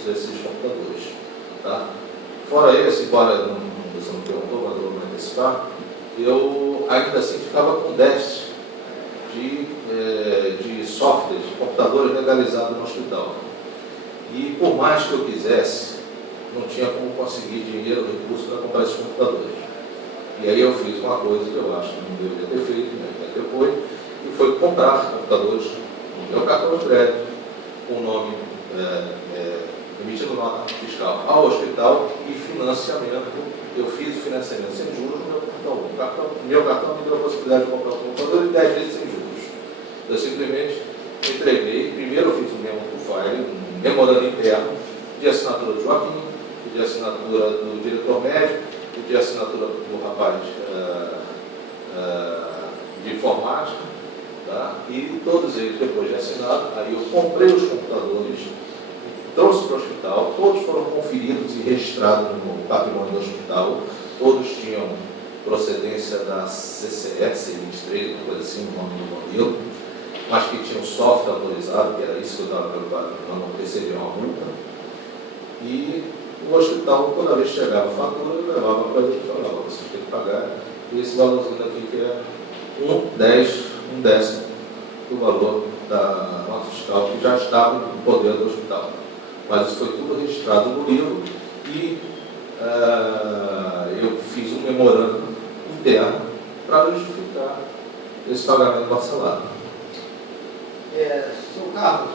desses computadores. Tá? Fora esse, embora você não perguntou, mas eu vou antecipar, eu ainda assim ficava com déficit de software, de computadores legalizados no hospital. E por mais que eu quisesse, não tinha como conseguir dinheiro, recurso para comprar esses computadores. E aí eu fiz uma coisa que eu acho que não deveria ter feito, né, depois, e foi comprar computadores no meu cartão de crédito, com o nome emitindo nota fiscal ao hospital e financiamento. Eu fiz o financiamento sem juros no meu cartão. O meu cartão me deu a possibilidade de comprar um computador e 10 vezes sem juros. Eu simplesmente entreguei. Primeiro eu fiz um memorando interno de assinatura do Joaquim, de assinatura do diretor médico, de assinatura do rapaz de informática, tá? E todos eles, depois de assinado, aí eu comprei os computadores, trouxe para o hospital, todos foram conferidos e registrados no patrimônio do hospital, todos tinham procedência da CCE, C23, uma coisa assim, o nome do modelo, mas que tinham software autorizado, que era isso que eu estava preocupado, não receber uma multa. E o hospital, toda vez que chegava a fatura, eu levava para ele e falava, vocês têm que pagar, e esse valorzinho aqui que é um décimo do valor da nota fiscal, que já estava no poder do hospital. Mas isso foi tudo registrado no livro e eu fiz um memorando interno para justificar esse pagamento parcelado. Seu Carlos,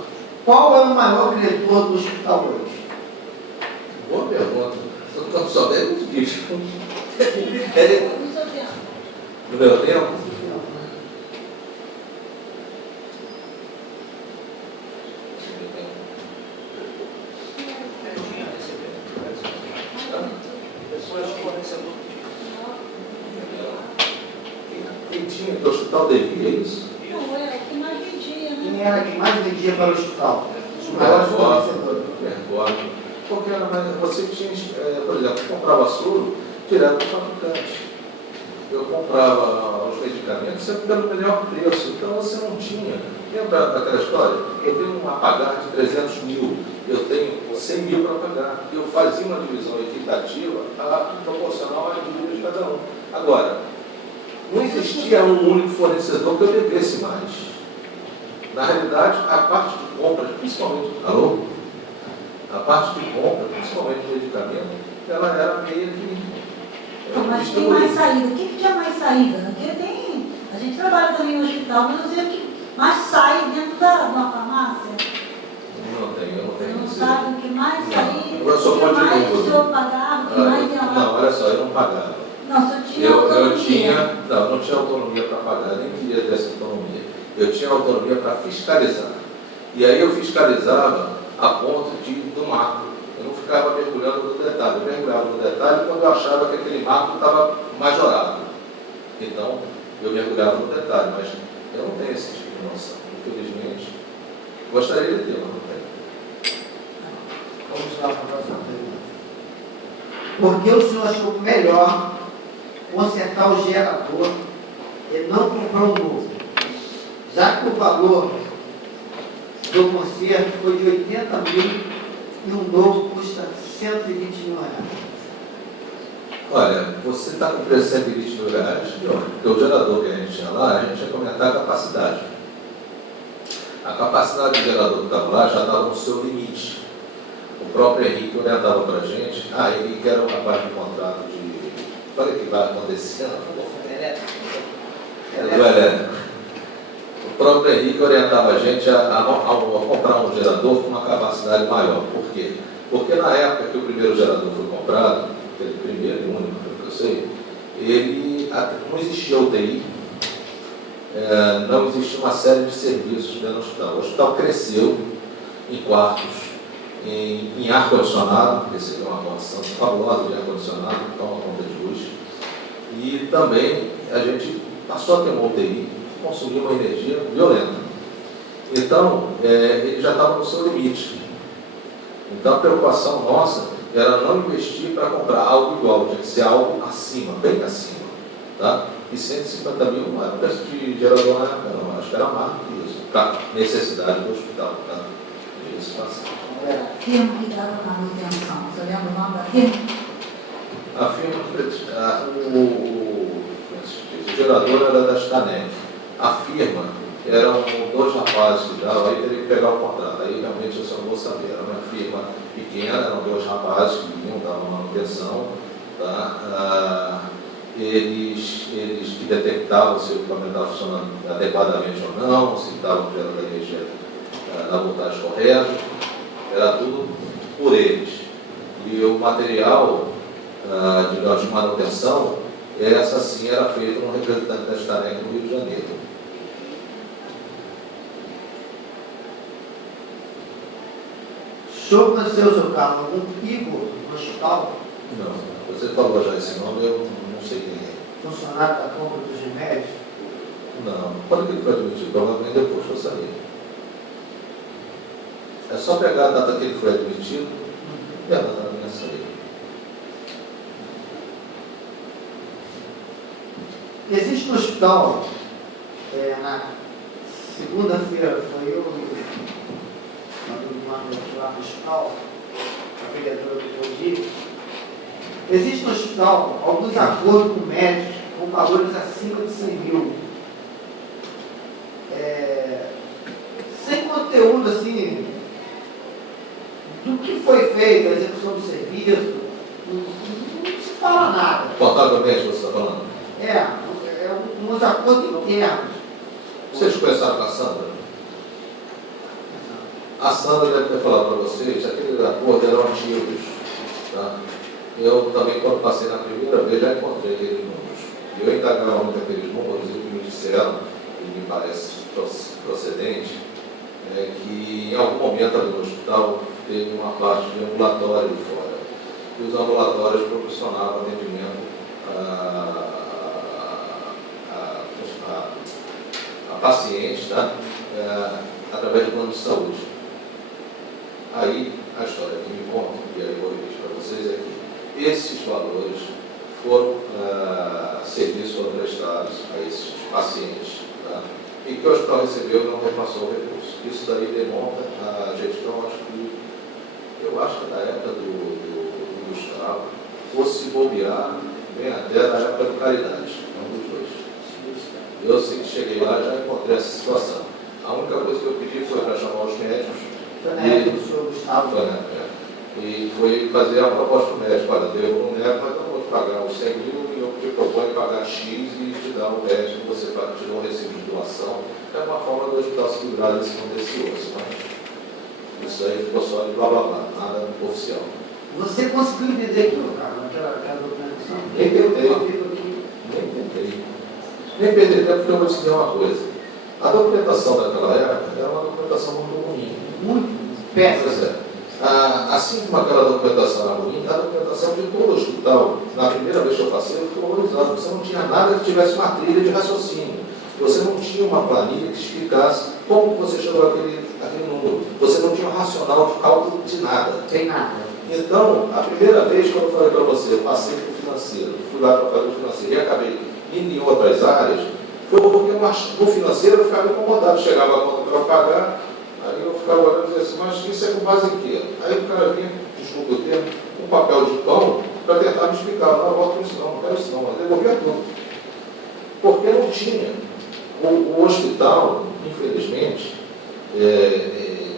qual é o maior credor do hospital hoje? Boa pergunta. Eu só é muito difícil. No meu tempo? Quem tinha? O hospital devia isso? Não, era que mais vendia, né? Quem era que mais vendia para o hospital? Os maiores fornecedores. Porque você tinha, por exemplo, comprava soro direto do fabricante. Eu comprava os medicamentos sempre pelo melhor preço. Então você não tinha. Lembra daquela história? Eu tenho a pagar de 300 mil, eu tenho 100 mil para pagar. Eu fazia uma divisão equitativa proporcional à dívida de cada um. Agora, não existia um único fornecedor que eu devesse mais. Na realidade, a parte de compras, principalmente a parte de compra, principalmente do medicamento, ela era meio que... Mas tem mais saída. O que tinha mais saída? Porque a gente trabalha também no hospital, mas eu sei o que mais sai dentro de uma farmácia. Eu não tenho. Não sabe o que mais saía, eu só o que mais o senhor pagava, o que mais ia lá. Não, olha só, eu não pagava. Não, o senhor tinha autonomia. Eu não tinha autonomia para pagar, nem queria ter essa autonomia. Eu tinha autonomia para fiscalizar. E aí eu fiscalizava a ponto do macro. Eu não ficava mergulhando no detalhe. Eu mergulhava no detalhe quando eu achava que aquele macro estava majorado. Então, eu mergulhava no detalhe, mas eu não tenho esse tipo de noção. Infelizmente, gostaria de ter, mas não tenho. Vamos lá para a próxima pergunta. Por que o senhor achou melhor consertar o gerador e não comprar um novo? Já que o valor do conserto foi de 80 mil e um novo custa 120 mil reais. Olha, você está com preço de 120 mil reais, porque o gerador que a gente tinha lá, a gente ia aumentar a capacidade. A capacidade do gerador que estava lá já estava no seu limite. O próprio Henrique orientava para a gente, Henrique era um rapaz de contrato de... Olha o que vai acontecendo. O próprio Henrique orientava a gente a comprar um gerador com uma capacidade maior. Por quê? Porque na época que o primeiro gerador foi comprado, aquele primeiro e único, que eu sei, não existia UTI, não existia uma série de serviços dentro do hospital. O hospital cresceu em quartos, em ar-condicionado, recebeu uma condição fabulosa de ar-condicionado, então uma conta de luz. E também a gente passou a ter uma UTI que consumia uma energia violenta. Então, ele já estava no seu limite. Então, a preocupação nossa era não investir para comprar algo igual, tinha que ser algo acima, bem acima. Tá? E 150 mil não era preço de gerador na época, não. Acho que era mais do que isso, para necessidade do hospital. Tá? situação. A firma que estava na manutenção, você lembra o nome da firma? A firma, o gerador era da Stanec. A firma eram 2 rapazes que davam, aí teria que pegar o contrato. Aí realmente eu só não vou saber. Era uma firma pequena, eram 2 rapazes que vinham, davam manutenção. Tá? Eles que detectavam se o equipamento estava funcionando adequadamente ou não, se estava gerando a energia na voltagem correta. Era tudo por eles. E o material de manutenção, essa sim era feita no representante da Stanec no Rio de Janeiro. O senhor conheceu o seu carro algum Igor no hospital? Não, você falou já esse nome, eu não sei quem é. Funcionário da compra dos remédios? Não, quando que ele foi admitido? Provavelmente depois que eu saí. É só pegar a data que ele foi admitido e a data da minha saída. Existe no hospital, na segunda-feira foi eu lá no hospital, a vereadora do Gil. Existe no hospital alguns acordos com médicos com valores acima de 100 mil. Sem conteúdo assim, do que foi feito, a execução do serviço, não se fala nada. Contabilmente você está falando? Uns acordos internos. Vocês conversaram com a Sandra? A Sandra deve ter falado para vocês, aqueles acordos eram antigos. Tá? Eu também, quando passei na primeira vez, já encontrei aqueles números. E eu indagava muito aqueles números, e o que me disseram, e me parece procedente, é que em algum momento ali no hospital teve uma parte de ambulatório de fora. E os ambulatórios proporcionavam atendimento a pacientes, tá? Através do plano de saúde. Aí, a história que me conta, e aí eu vou repetir para vocês, é que esses valores foram, serviços foram prestados a esses pacientes, tá? E que o hospital recebeu e não repassou o recurso. Isso daí demonstra a gestão, eu acho que da época do Gustavo, fosse bobear, bem até da época do Caridade, um dos dois. Eu sei que cheguei lá e já encontrei essa situação. A única coisa que eu pedi foi para chamar os médicos. Foi na época do senhor Gustavo. Foi na época. E foi fazer a proposta para o médico. Olha, devo um médico, mas não vou te pagar os 100 mil e eu te proponho pagar X e te dar um médico que você te dá um recibo de doação. É uma forma do hospital se livrar desse osso, mas isso aí ficou só de blá blá blá, nada oficial. Você conseguiu entender aquilo, cara, naquela documentação? Nem perder tempo, porque eu vou te dizer uma coisa. A documentação daquela época era uma documentação muito ruim. Muito péssima. Assim como aquela documentação era ruim, a documentação de todo o hospital, na primeira vez que eu passei, eu fiquei horrorizado. Você não tinha nada que tivesse uma trilha de raciocínio. Você não tinha uma planilha que explicasse como você chegou àquele número. Você não tinha um racional de cálculo de nada. Sem nada. Então, a primeira vez que eu falei para você, eu passei para o financeiro, fui lá para fazer o financeiro e acabei indo em outras áreas, foi porque no financeiro eu ficava incomodado. Chegava a conta para pagar, aí eu ficava olhando e dizia assim, mas isso é com base em quê? Aí o cara vinha, desculpa o termo, um papel de pão para tentar me explicar. Não, eu volto isso não quero isso não. Eu devolvia tudo. Porque não tinha. O hospital, infelizmente,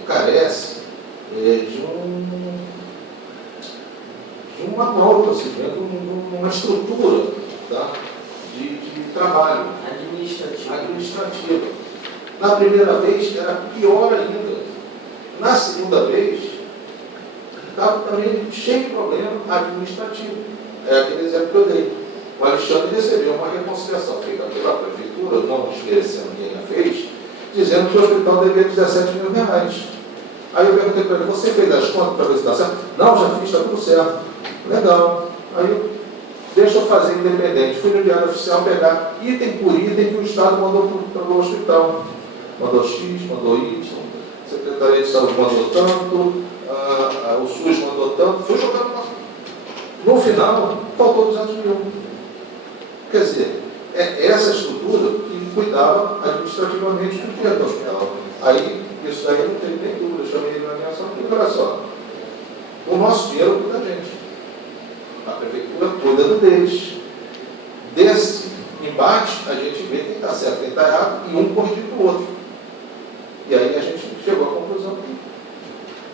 carece de um manual de procedimento, uma estrutura, tá? de trabalho administrativa. Na primeira vez era pior ainda. Na segunda vez, estava também cheio de problema administrativo. É aquele exemplo que eu dei. O Alexandre recebeu uma reconciliação feita pela prefeitura, não desmerecendo quem a fez, dizendo que o hospital devia 17 mil reais. Aí eu perguntei para ele, você fez as contas para ver se está certo? Não, já fiz, está tudo certo. Legal. Aí deixa eu fazer independente. Fui no Diário Oficial pegar item por item que o Estado mandou para o hospital. Mandou X, mandou Y, a Secretaria de Saúde mandou tanto, o SUS mandou tanto, fui jogando lá. No final, faltou 200 mil. Quer dizer, é essa estrutura que cuidava administrativamente do dinheiro do hospital. Aí, isso nisso daí eu não tenho nem dúvida, eu chamei ele na minha ação, porque olha só, o nosso dinheiro cuida da gente. A prefeitura cuida do deles. Desse embate, a gente vê quem está certo, quem está errado, e um corrigindo o outro. E aí a gente chegou à conclusão que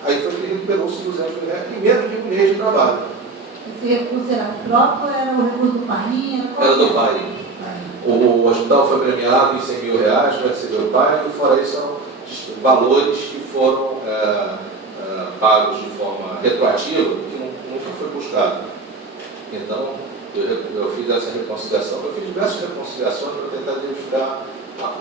aí foi que recuperou-se R$200 em menos de um mês de trabalho. Esse recurso era próprio ou era o recurso do Painho? Era do Painho. O hospital foi premiado em R$100 mil, vai receber o Painho, e fora isso são valores que foram pagos de forma retroativa, que nunca foi buscado. Então, eu fiz essa reconciliação. Eu fiz diversas reconciliações para tentar identificar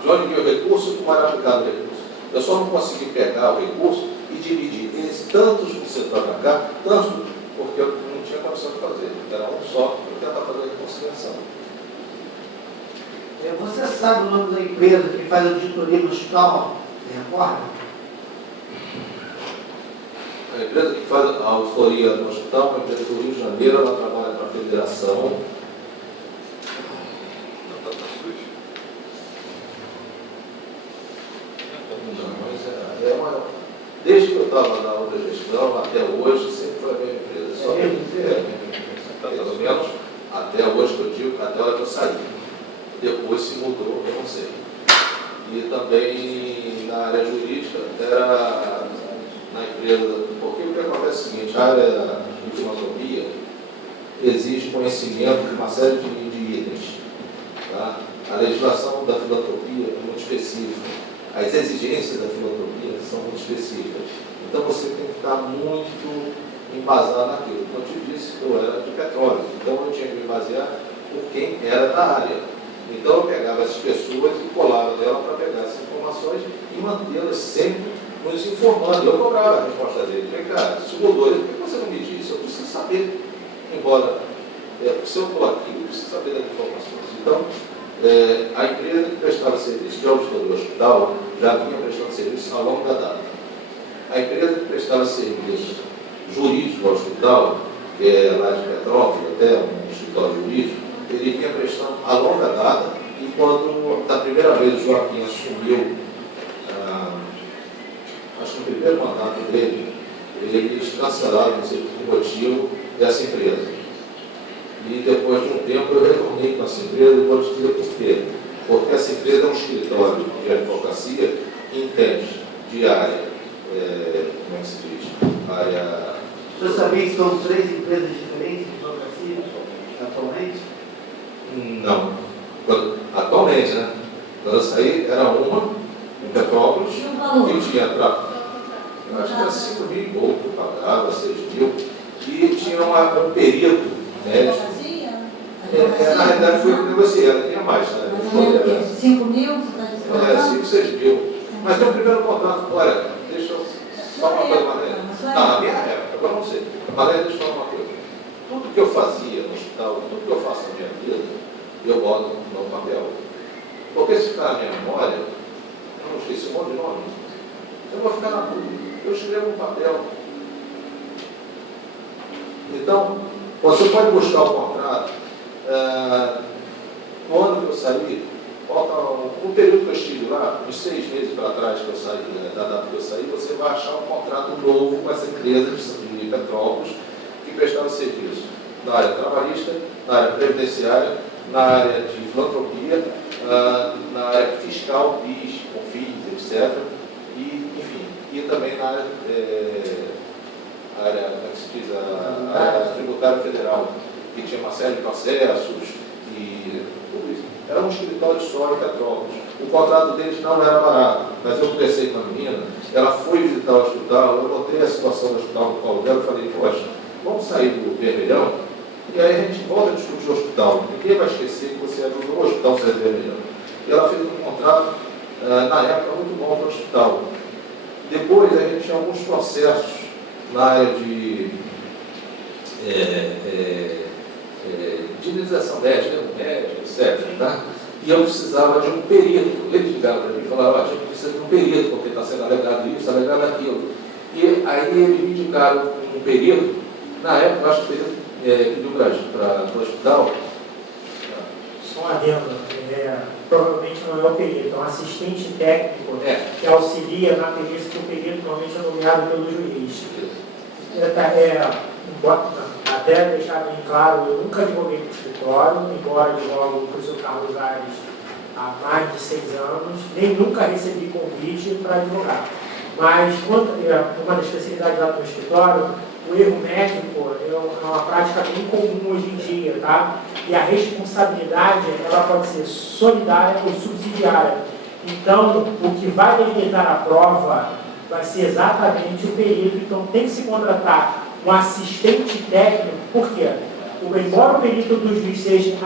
de onde veio o recurso e como era aplicado o recurso. Eu só não consegui pegar o recurso e dividir esse tantos por setor para cá, tantos porque eu não tinha condição de fazer. Era um só para tentar fazer a reconciliação. Você sabe o nome da empresa que faz auditoria no hospital? Você recorda? A empresa que faz a auditoria no hospital é uma empresa do Rio de Janeiro, ela trabalha para a federação. Desde que eu estava na outra gestão, até hoje, sempre foi a mesma empresa. Só pelo menos até hoje que eu digo, até a hora que eu saí. Depois se mudou, eu não sei. E também na área jurídica, era na empresa, porque o que acontece é o seguinte, a área de filantropia exige conhecimento de uma série de itens. Tá? A legislação da filantropia é muito específica. As exigências da filantropia são muito específicas. Então você tem que ficar muito embasado naquilo. Como eu te disse, eu era de petróleo, então eu tinha que me basear por quem era da área. Então eu pegava essas pessoas e colava dela para pegar essas informações e mantê-las sempre nos informando. Eu cobrava a resposta dele. Falei, cara, isso mudou. Ele, por que você não me disse? Eu preciso saber. Embora, se eu estou aqui, eu preciso saber das informações. Então, a empresa que prestava serviço de auditoria do hospital já vinha prestando serviço a longa data. A empresa que prestava serviço jurídico ao hospital, que é lá de Petrópolis, até um escritório jurídico, ele vinha prestando a longa data, e quando, da primeira vez, o Joaquim assumiu, acho que no primeiro mandato dele, eles cancelaram, não sei por que motivo, dessa empresa. E depois de um tempo eu retornei com essa empresa e vou te dizer por quê. Porque essa empresa é um escritório de advocacia intenso, de área, como é que se diz? Área... O senhor sabia que são 3 empresas diferentes de advocacia atualmente? Não. Atualmente, né? Quando eu saí, era uma em Petrópolis, que tinha acho que era 5 mil e pouco, pagava 6 mil, e tinha um perito médico. Na realidade foi o que eu negociei, ela tinha mais, né? 5 mil, você está dizendo? 5, 6 mil. Mas tem um primeiro contrato, olha, deixa eu só uma coisa, Marlene. Na minha época, agora não sei. Marlene, deixa eu falar uma coisa. Tudo que eu fazia no hospital, tudo que eu faço na minha vida, eu boto no papel. Porque se ficar na minha memória, eu não esqueci um monte de nome, eu vou ficar na dúvida. Eu escrevo um papel. Então, você pode buscar o contrato. No ano que eu saí, falta um período que eu estive lá, uns 6 meses para trás que eu saí, da data que eu saí, você vai achar um contrato novo com essa empresa de Petrópolis que prestava serviço na área trabalhista, na área previdenciária, na área de filantropia, na área fiscal, PIS, COFINS, etc. E também na área, como se diz, a área tributária federal, que tinha uma série de processos e tudo isso. Era um escritório só em Petrópolis. O contrato deles não era barato, mas eu conversei com a menina, ela foi visitar o hospital, eu notei a situação do hospital no colo dela e falei, poxa, vamos sair do vermelhão e aí a gente volta a discutir o hospital. Ninguém vai esquecer que você ajudou o hospital a ser vermelhão. E ela fez um contrato, na época, muito bom para o hospital. Depois a gente tinha alguns processos na área de indenização médica, etc. Tá? E eu precisava de um perito. Eles ligaram para mim e falaram, a gente precisa de um perito, porque está sendo alegado isso, alegado aquilo. E aí eles me indicaram um perito. Na época, eu acho que o perito pediu para o hospital. Só um adendo. provavelmente não é o perito, é um assistente técnico que auxilia na perícia, que o perito normalmente é nomeado pelo juiz. Até deixar bem claro, eu nunca advoguei para o escritório, embora advogue o professor Carlos Aires há mais de 6 anos, nem nunca recebi convite para advogar. Mas, uma das especialidades lá do escritório, o erro médico é uma prática bem comum hoje em dia, tá? E a responsabilidade, ela pode ser solidária ou subsidiária. Então, o que vai delimitar a prova vai ser exatamente o perito. Então, tem que se contratar um assistente técnico, por quê? Embora o perito do juiz seja,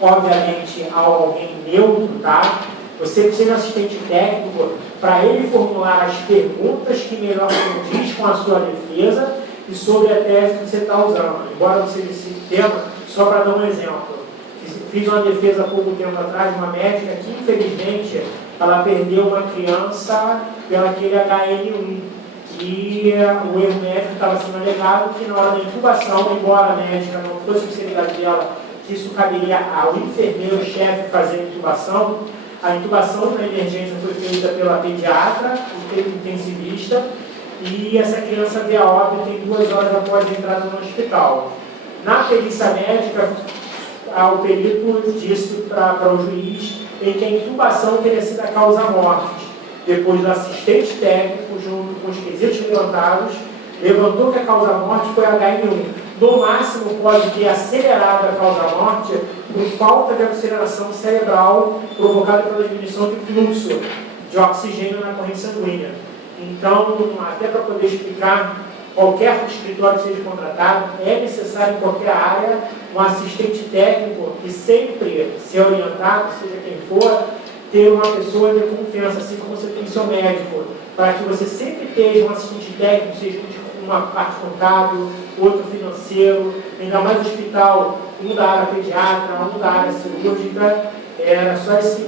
obviamente, alguém neutro, tá? Você precisa de um assistente técnico para ele formular as perguntas que melhor condiz com a sua defesa e sobre a tese que você está usando. Embora não seja esse tema, só para dar um exemplo. Fiz uma defesa há pouco tempo atrás, uma médica que, infelizmente, ela perdeu uma criança pelo aquele HN1. E o erro médico estava sendo alegado que na hora da intubação, embora a médica não fosse a especialidade dela, que isso caberia ao enfermeiro-chefe fazer a intubação na emergência foi feita pela pediatra, o intensivista, e essa criança veio a óbito em 2 horas após a entrada no hospital. Na perícia médica, o perito disse para o juiz em que a intubação teria sido a causa-morte. Depois do assistente técnico, junto com os quesitos levantados, levantou que a causa-morte foi HN1. No máximo, pode ter acelerado a causa-morte por falta de aceleração cerebral provocada pela diminuição de fluxo de oxigênio na corrente sanguínea. Então, até para poder explicar, qualquer escritório que seja contratado, é necessário em qualquer área um assistente técnico que sempre ser orientado, seja quem for, ter uma pessoa de confiança, assim como você tem seu médico, para que você sempre tenha um assistente técnico, seja uma parte contábil, outro financeiro, ainda mais no hospital, um da área pediatra, um da área cirúrgica. Era só esse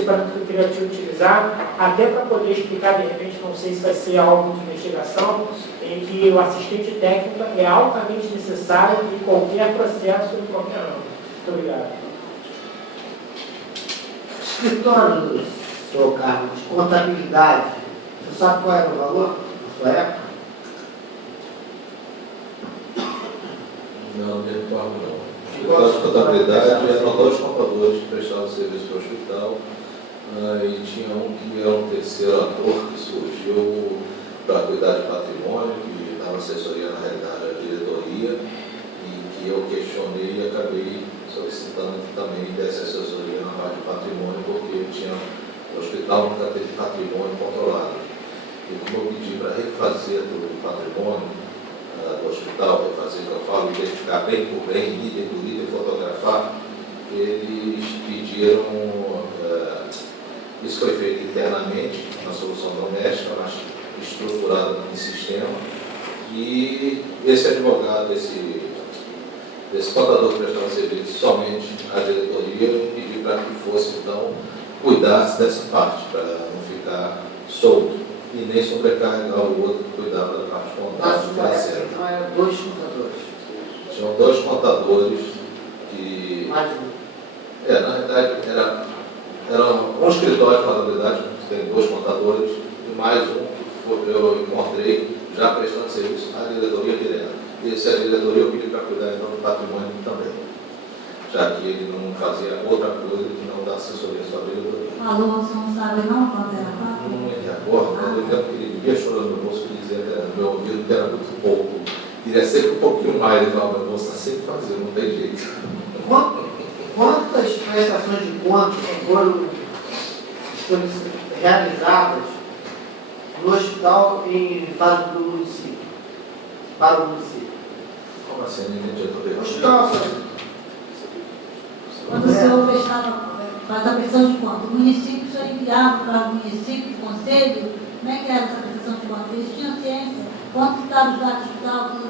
parâmetro que eu queria te utilizar, até para poder explicar, de repente, não sei se vai ser algo de investigação, em que o assistente técnico é altamente necessário em qualquer processo, em qualquer âmbito. Muito obrigado. Escritório do senhor Carlos, de contabilidade, você sabe qual era o valor na sua época? Não me recordo não. O de contabilidade eram 2 contadores que prestavam serviço para o hospital, e tinha um que era um terceiro ator que surgiu para cuidar de patrimônio, que dava assessoria na realidade à diretoria, e que eu questionei e acabei solicitando que também desse assessoria na parte de patrimônio, porque o hospital nunca teve patrimônio controlado. E como eu pedi para refazer do patrimônio do hospital, refazer, que eu falo, identificar bem por bem, item por item, fotografar, eles pediram, isso foi feito internamente, na solução doméstica, mas estruturada em sistema, e esse advogado, esse contador que prestava serviço somente à diretoria, eu pedi para que fosse, então, cuidasse dessa parte, para não ficar solto. E nem sobrecarregar o outro que cuidava da parte contábil financeira. Então eram 2 contadores. Tinham 2 contadores que. Mais um. Na realidade, era um escritório de contabilidade, que tem 2 contadores, e mais um que eu encontrei já prestando serviço à diretoria direta. E esse a diretoria eu pedi para cuidar então do patrimônio também, já que ele não fazia outra coisa que não dar assessoria sobre a diretoria. Falou, você não sabe não quanto era pago? Não me recordo, mas eu lembro que ele via chorando no bolso e dizia que era meu ouvido, que era muito pouco. Queria sempre um pouquinho mais, ele falava, meu bolso está sempre fazendo, não tem jeito. Quantas prestações de contas foram realizadas no hospital em fase do município? Para o município? Como assim? Não entendi a tua pergunta. Hospital, Quando o senhor faz a prestação de conta, o município só enviava para o município, o conselho, como é que era essa prestação de conta? Eles tinham ciência, quanto estavam os dados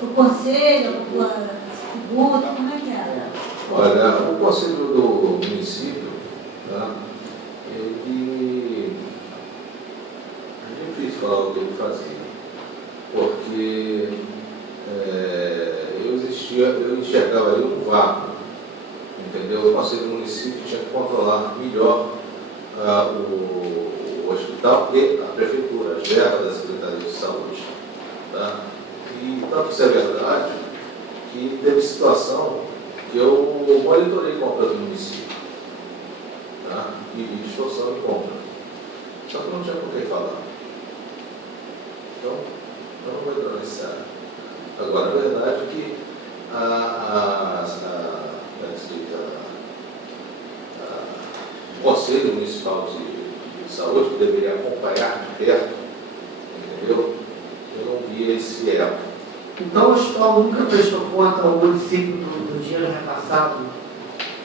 do conselho, do tributo, como é que era? Olha, o conselho do município, tá, ele é difícil falar o que ele fazia, porque eu enxergava ali um vácuo, entendeu? O conselho municipal município tinha que controlar melhor o hospital e a prefeitura, as verbas da Secretaria de Saúde. Tá? E tanto isso é verdade que teve situação que eu monitorei compras do município, tá? E vi distorção de compra. Só que não tinha com quem falar. Então, eu não vou entrar nesse área. Agora, a verdade é que o Conselho Municipal de Saúde, que deveria acompanhar de perto, entendeu? Eu não via esse elo. Então o hospital nunca prestou conta ao município do dinheiro repassado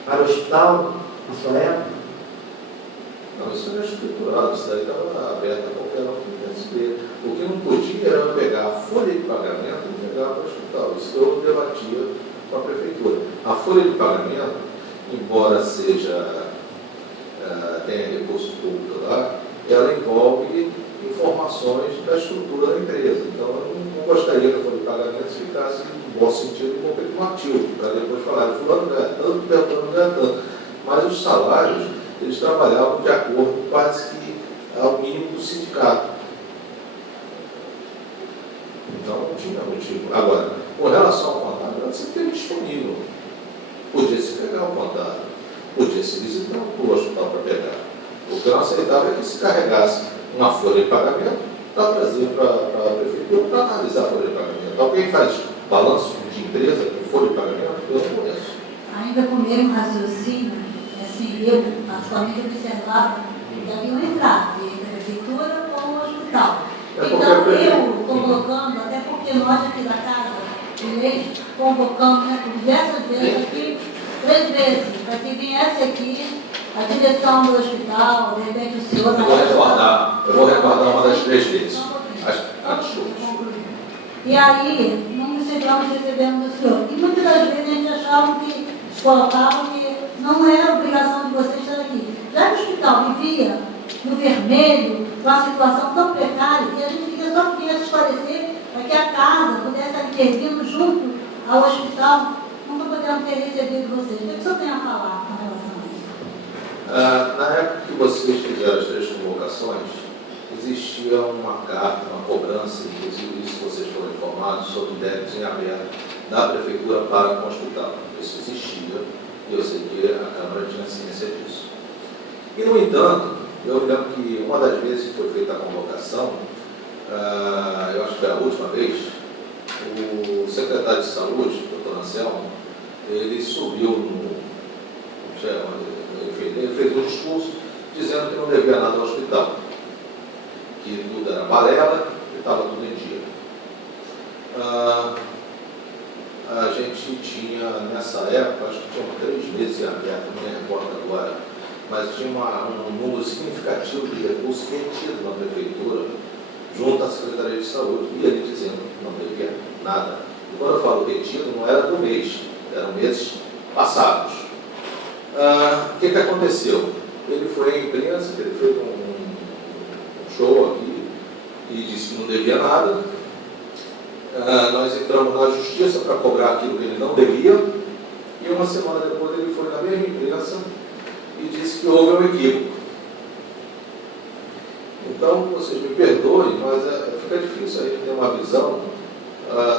para o hospital na sua época? Não, isso era estruturado, isso daí estava aberto a qualquer um que quisesse ver. O que não podia era pegar a folha de pagamento e pegar para o hospital. Isso eu debatia com a prefeitura. A folha de pagamento, embora tenha recurso público lá, ela envolve informações da estrutura da empresa. Então, eu não gostaria que a folha de pagamento ficasse, no bom sentido, complementivo, para depois falar, fulano ganha tanto, fulano ganha tanto. Mas os salários, eles trabalhavam de acordo quase que ao mínimo do sindicato. Então, não tinha motivo. Agora, com relação ao contábil, ela sempre teve disponível. Podia-se pegar o contábil, podia-se visitar o hospital para pegar. O que eu não aceitava é que se carregasse uma folha de pagamento para trazer para a prefeitura para analisar a folha de pagamento. Alguém faz balanço de empresa com folha de pagamento? Eu não conheço. Ainda com o mesmo raciocínio, assim, eu, particularmente, observava que havia um entrave entre a prefeitura com o hospital. Então, eu convocando, até porque nós aqui da Casa de Leis convocamos, né, por diversas vezes aqui, 3 vezes, para que viesse aqui a direção do hospital, de repente o senhor... Eu vou recordar uma das 3 vezes. E aí, não recebemos do senhor. E muitas das vezes a gente achava que, colocavam que não era obrigação de vocês estar aqui. Já que o hospital vivia no vermelho, com a situação tão precária, que a gente queria só que viesse esclarecer para que a casa pudesse estar intervindo junto ao hospital, nunca podemos ter recebido vocês. O que o senhor tem a falar com relação a isso? Na época que vocês fizeram as 3 convocações, existia uma carta, uma cobrança, inclusive isso vocês foram informados, sobre débitos em aberto da prefeitura para com o hospital. Isso existia e eu sei que a Câmara tinha ciência disso. E, no entanto, eu lembro que uma das vezes que foi feita a convocação, eu acho que foi a última vez, o secretário de Saúde, doutor Anselmo, ele subiu ele fez um discurso dizendo que não devia nada ao hospital, que tudo era balela e estava tudo em dia. A gente tinha, nessa época, acho que tinha 3 meses em aberto, não me recordo agora, mas tinha um número significativo de recursos retidos na prefeitura, junto à Secretaria de Saúde, e ele dizendo que não devia nada. E quando eu falo retido, não era do mês, eram meses passados. O que aconteceu? Ele foi à imprensa, ele fez um show aqui e disse que não devia nada. Nós entramos na justiça para cobrar aquilo que ele não devia, e uma semana depois ele foi na mesma imprensa e disse que houve um equívoco. Então, vocês me perdoem, mas fica difícil a gente ter uma visão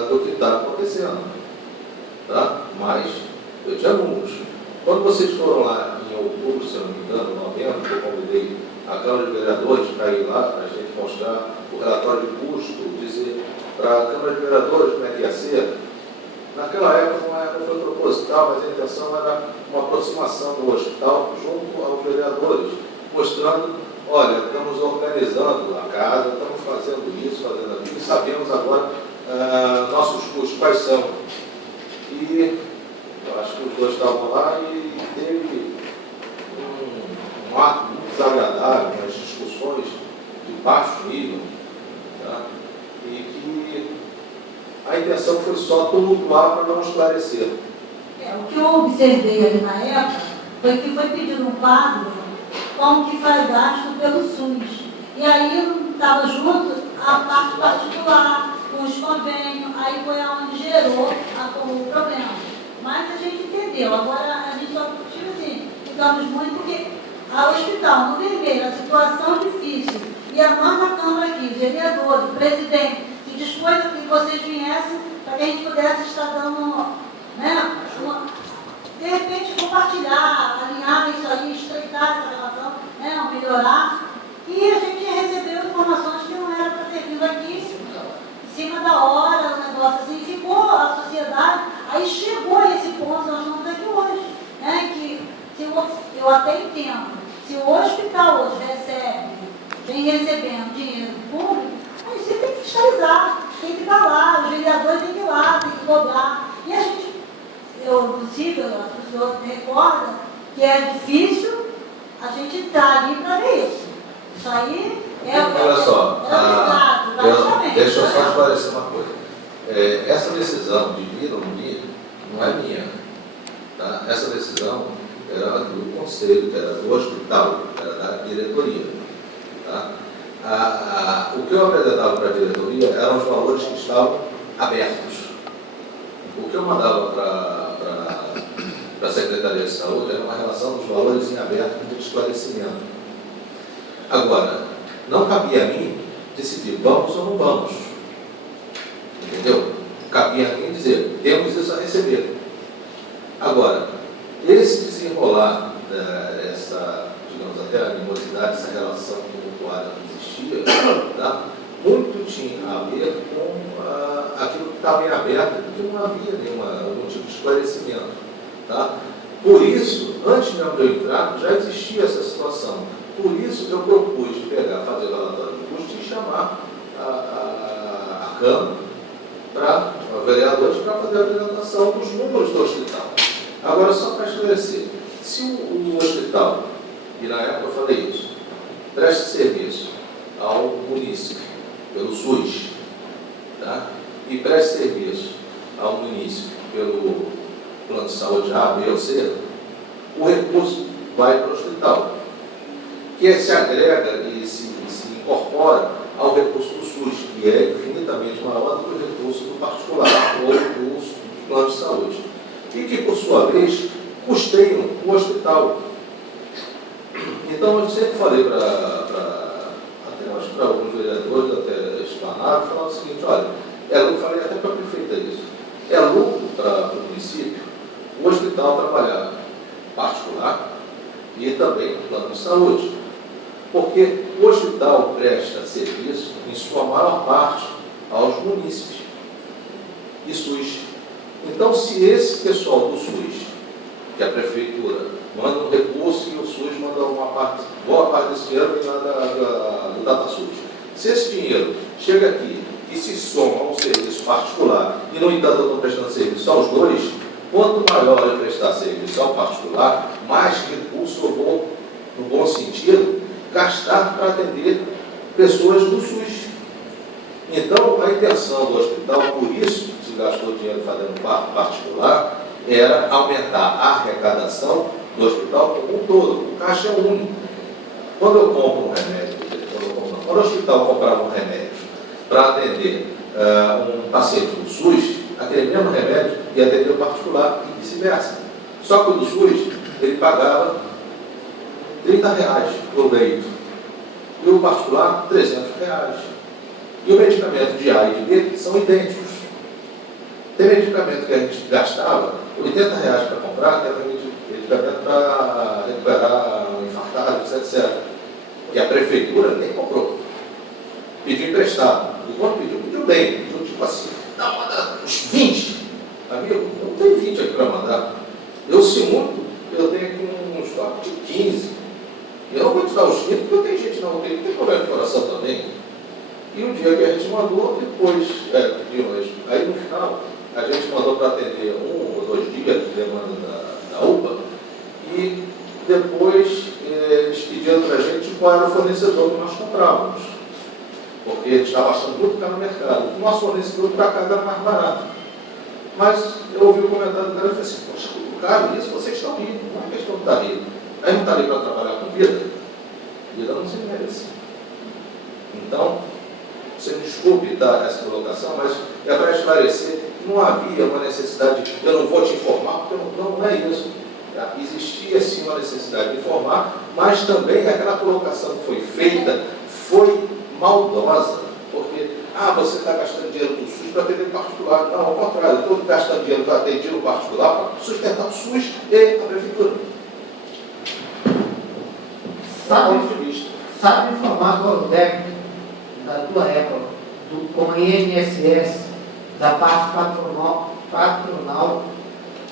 do que está acontecendo. Tá? Mas eu tinha números. Quando vocês foram lá em outubro, se eu não me engano, novembro, eu convidei a Câmara de Vereadores para ir lá, para a gente mostrar o relatório de custo, dizer para a Câmara de Vereadores como é que ia ser. Naquela época não foi proposital, mas a intenção era uma aproximação do hospital junto aos vereadores, mostrando, olha, estamos organizando a casa, estamos fazendo isso, fazendo aquilo, e sabemos agora nossos custos quais são. E eu acho que os dois estavam lá e teve um ato muito desagradável, umas discussões de baixo nível, tá? E que a intenção foi só tumultuar para não esclarecer. O que eu observei ali na época foi que foi pedido um quadro como que faz gasto pelo SUS. E aí estava junto a parte particular, com os convênios, aí foi aonde gerou o problema. Mas a gente entendeu, agora a gente só tipo assim, criticamos muito porque o hospital no vermelho, a situação difícil, e a nossa Câmara aqui, o vereador, o presidente, se dispôs a que vocês viessem para que a gente pudesse estar dando, né, de repente compartilhar, alinhar isso aí, estreitar essa relação, né, melhorar. E a gente recebeu informações que não era para ter vindo aqui, em cima da hora, o negócio assim, ficou a sociedade, aí chegou a esse ponto, nós estamos aqui hoje, né, que se eu até entendo, se o hospital hoje vem recebendo dinheiro público, aí você tem que fiscalizar, tem que estar lá, os vereadores têm que ir lá, tem que cobrar. E a gente, possível, o senhor recorda que é difícil a gente estar ali para ver isso. Isso aí olha só, deixa eu só esclarecer uma coisa. Essa decisão de vir ou não vir não é minha. Tá? Essa decisão era do conselho, era do hospital, era da diretoria. Tá? O que eu apresentava para a diretoria eram os valores que estavam abertos. O que eu mandava para a Secretaria de Saúde era uma relação dos valores em aberto de esclarecimento. Agora, não cabia a mim decidir vamos ou não vamos. Entendeu? Cabia a mim dizer, temos isso a receber. Agora, esse desenrolar essa, digamos, até a animosidade, essa relação tumultuada que existia, tá? Muito tinha a ver com aquilo que estava em aberto, porque não havia algum tipo de esclarecimento. Tá? Por isso, antes mesmo de eu entrar, já existia essa situação. Por isso eu propus de fazer o relatório de custo e chamar a Câmara, para vereadores, para fazer a apresentação dos números do hospital. Agora, só para esclarecer, se o hospital, e na época eu falei isso, presta serviço ao município, pelo SUS, tá? E presta serviço ao município pelo plano de saúde A, B ou C, o recurso vai para o hospital, que se agrega e se incorpora ao recurso do SUS, que é infinitamente maior do que o recurso do particular ou do plano de saúde. E que, por sua vez, custeiam o hospital. Então, eu sempre falei para alguns vereadores, até explanaram, falando o seguinte, olha, eu falei até para a prefeita isso, é lucro para o município o hospital trabalhar particular e também no plano de saúde. Porque o hospital presta serviço, em sua maior parte, aos munícipes e SUS. Então, se esse pessoal do SUS, que a prefeitura manda um recurso e o SUS manda boa parte desse dinheiro vem lá do DataSUS. Se esse dinheiro chega aqui e se soma a um serviço particular, e no entanto eu estou prestando serviço aos dois, quanto maior eu prestar serviço ao particular, mais recurso eu vou, no bom sentido, gastar para atender pessoas do SUS. Então, a intenção do hospital, por isso se gastou dinheiro fazendo parte particular, era aumentar a arrecadação do hospital como um todo. O caixa é único. Quando eu compro um remédio, quando o hospital comprava um remédio para atender um paciente do SUS, aquele mesmo remédio ia atender o particular e vice-versa. Só que o do SUS, ele pagava R$30 por leito. E o particular, R$300. E o medicamento de A e de B são idênticos. Tem medicamento que a gente gastava R$80 para comprar, tem medicamento para recuperar um infartado, etc. E a prefeitura nem comprou. Pediu emprestado. E quando pediu bem. Pediu tipo assim, não, manda uns 20. Amigo, não tem 20 aqui para mandar. Eu, se muito, eu tenho aqui um estoque de 15. E eu não vou te dar os 15, porque tem gente não tem problema de coração também. E o dia que a gente mandou, depois, aí no final, a gente mandou para atender 1 ou 2 dias de demanda da UPA, e depois eles pediram para a gente qual era o fornecedor que nós comprávamos, porque eles estavam achando muito caro no mercado. O nosso fornecedor para cá era mais barato. Mas eu ouvi o comentário do cara e falei assim, poxa, muito caro isso, vocês estão rindo, não é questão de estar rindo. Aí não está ali para trabalhar com vida, vida não se merece. Então, você me desculpe dar essa colocação, mas é para esclarecer que não havia uma necessidade de eu não vou te informar, porque não é isso. Tá? Existia sim uma necessidade de informar, mas também aquela colocação que foi feita foi maldosa, porque você está gastando dinheiro do SUS para atender o particular. Não, ao contrário, eu estou gastando dinheiro para atender o particular para sustentar o SUS e a prefeitura. Sabe informar qual é o débito da tua época, com a INSS, da parte patronal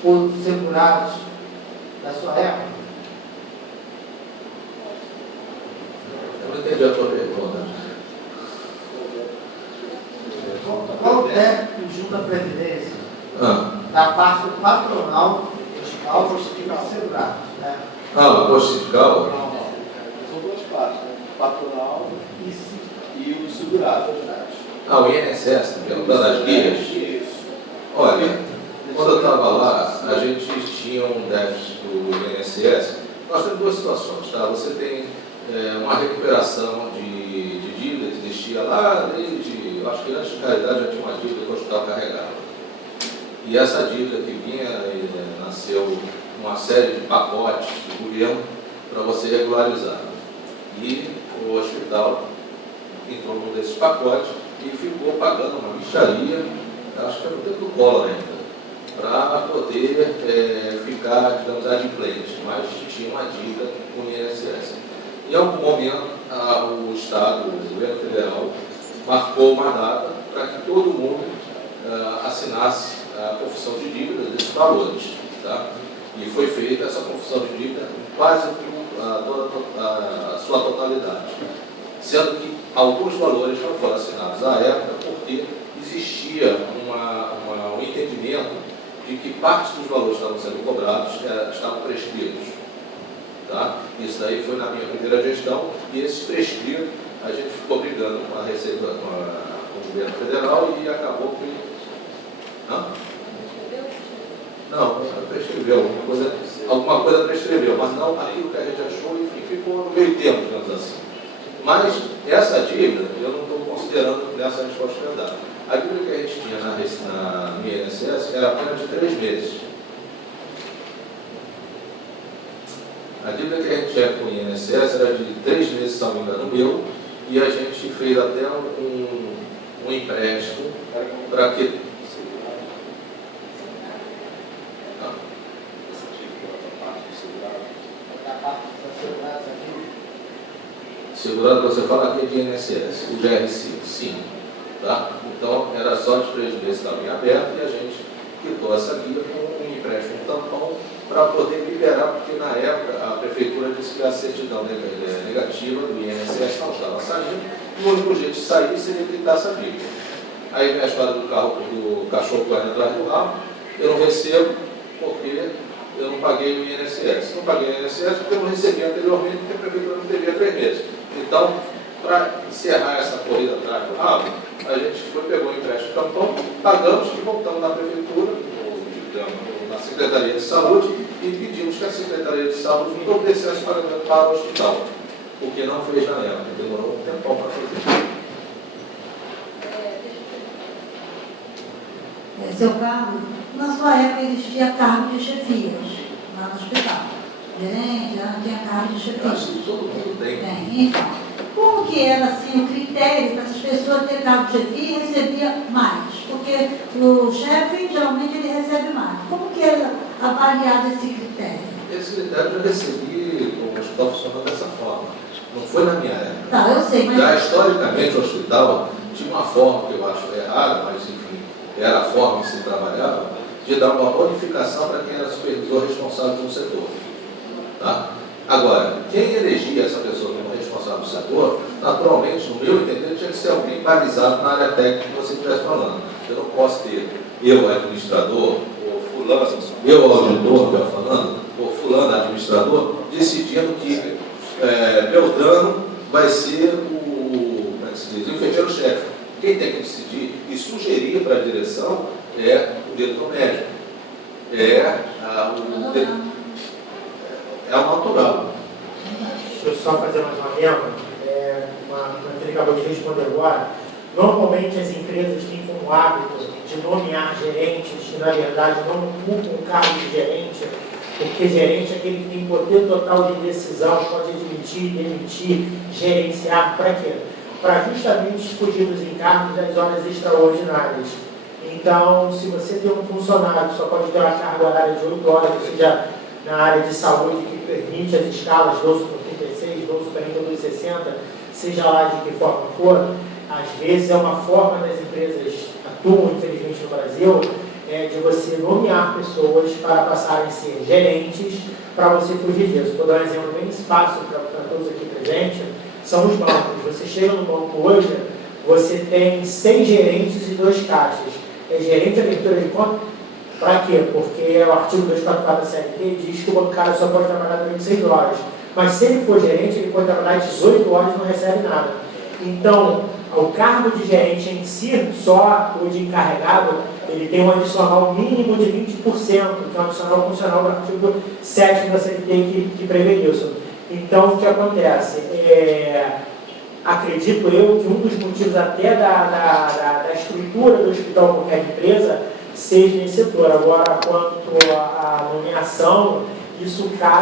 por segurados da sua época? Eu não entendi a tua pergunta. Qual o débito junto à Previdência? Da parte patronal aos segurados, né? O posto fiscal? São duas partes, né? O patronal e o segurado. O INSS, perguntando as guias. Olha, quando eu estava lá, a gente tinha um déficit do INSS. Nós temos duas situações, tá? Você tem uma recuperação de dívida que existia lá desde, eu acho que antes de caridade já tinha uma dívida que o hospital carregava. E essa dívida que vinha, nasceu uma série de pacotes do governo para você regularizar. E o hospital entrou num desses pacotes e ficou pagando uma mixaria, acho que foi no tempo do Collor ainda, para poder ficar, digamos, adimplente, mas tinha uma dívida com o INSS. Em algum momento, o Estado, o governo federal, marcou uma data para que todo mundo assinasse a confissão de dívida desses valores. Tá? E foi feita essa confissão de dívida em quase toda a sua totalidade. Sendo que alguns valores não foram assinados à época porque existia um entendimento de que parte dos valores que estavam sendo cobrados estavam prescritos. Tá? Isso daí foi na minha primeira gestão e esses prescritos a gente ficou brigando com a Receita, com o governo federal e acabou que... Não, prescreveu, alguma coisa prescreveu, mas não aquilo que a gente achou e ficou no meio termo, digamos assim. Mas essa dívida eu não estou considerando nessa resposta que eu dar. A dívida que a gente tinha no INSS era apenas de 3 meses. A dívida que a gente tinha com o INSS era de 3 meses, se não me engano, meu, e a gente fez até um empréstimo para que... Segurado, você fala aqui é de INSS, o GRC, sim. Tá? Então, era só de 3 meses que estava em aberto e a gente quitou essa guia com um empréstimo, um tampão, para poder liberar, porque na época a prefeitura disse que a certidão negativa do INSS não estava saindo, e o único jeito de sair seria quitar essa dívida. Aí vem a história do cachorro correndo atrás do rabo, eu não recebo porque eu não paguei o INSS. Não paguei o INSS porque eu não recebi anteriormente, porque a prefeitura não devia 3 meses. Então, para encerrar essa corrida atrás do rabo, a gente pegou o empréstimo tampão, pagamos e voltamos na prefeitura, na Secretaria de Saúde, e pedimos que a Secretaria de Saúde providênciasse pagamento para o hospital, o que não fez na época, demorou um tempão para fazer. Seu Carlos, na sua época existia cargo de chefias lá no hospital. Gerente, já tinha cargo de chefias. Acho que todo mundo tem. Então, como que era assim, o critério para essas pessoas terem cargo de chefia e recebia mais? Porque o chefe, geralmente, ele recebe mais. Como que era avaliado esse critério? Esse critério eu recebi como o hospital funcionando dessa forma. Não foi na minha época. Tá, eu sei, mas... Já historicamente o hospital tinha uma forma que eu acho errada, mas enfim, era a forma que se trabalhava, de dar uma bonificação para quem era supervisor responsável de um setor. Tá? Agora, quem elegia essa pessoa como responsável do setor, naturalmente, no meu entender, tinha que ser alguém balizado na área técnica que você estivesse falando. Eu não posso ter eu, administrador, ou fulano, eu, auditor, já falando, ou fulano, administrador, decidindo que Beltrano vai ser o enfermeiro-chefe. Quem tem que decidir e sugerir para a direção é o diretor médico. É o natural. Deixa eu só fazer mais uma adenda. Uma que acabou de responder agora. Normalmente as empresas têm como hábito de nomear gerentes que na verdade não ocupam o cargo de gerente porque gerente é aquele que tem poder total de decisão, pode admitir, demitir, gerenciar, para quê? Para justamente fugir dos encargos das horas extraordinárias. Então, se você tem um funcionário que só pode ter uma carga horária de 8 horas, ou seja, na área de saúde que permite as escalas 12 por 36, 12 por 42, 60, seja lá de que forma for, às vezes é uma forma das empresas atuam, infelizmente, no Brasil, de você nomear pessoas para passarem a ser gerentes para você fugir disso. Vou dar um exemplo bem fácil para todos aqui presentes, são os bancos. Você chega no banco hoje, você tem 6 gerentes e 2 caixas. É gerente de abertura de conta? Para quê? Porque o artigo 244 da CLT diz que o bancário só pode trabalhar durante 6 horas. Mas se ele for gerente, ele pode trabalhar 18 horas e não recebe nada. Então, o cargo de gerente em si, só o de encarregado, ele tem um adicional mínimo de 20%, que é um adicional funcional do artigo 7 da CLT que prevê isso. Então, o que acontece? Acredito eu que um dos motivos até da estrutura do hospital qualquer empresa seja nesse setor. Agora, quanto à nomeação, isso cabe